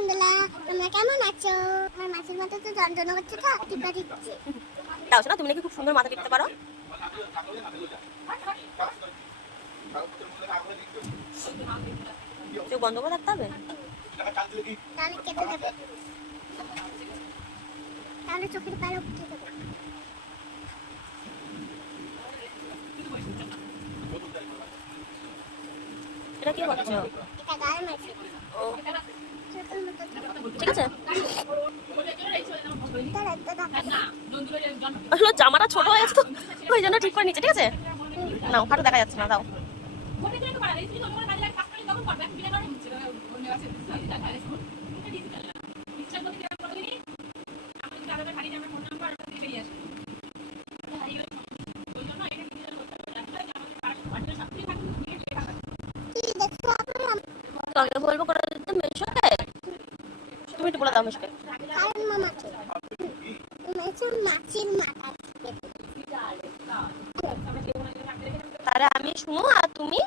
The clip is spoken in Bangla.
বন্ধুরা, তোমরা কেমন আছো? আমার মাছের মাথা তো যন্ত্রণা করছে, তো টিপা দিচ্ছে। দাও শোনা, তুমি নাকি খুব সুন্দর মাথা টিপতে পারো। চোখ বন্ধ করে থাকতে হবে। তাহলে কেটে দেবে, তাহলে চোখের পাড়ে উঠে দেবে। এটা কি করছো? এটা গায়ে মারছে। ও, চোখের মতো ঠিক আছে। তাহলে একটা দেখা আসলে জামাটা ছোট হয়ে গেছে তো, ওই জন্য ঠিক করে নিচ্ছে। ঠিক আছে, নাও, হাঁটু দেখা যাচ্ছে না, দাও। কি দেখছো আপনারা? তোমাকে বলবো করে দিতে মেশোকে, তুমি একটু বলে দাও মেশোকে। কারণ মামাকে মাছের মাথা তাহলে আমি শুনো আর তুমি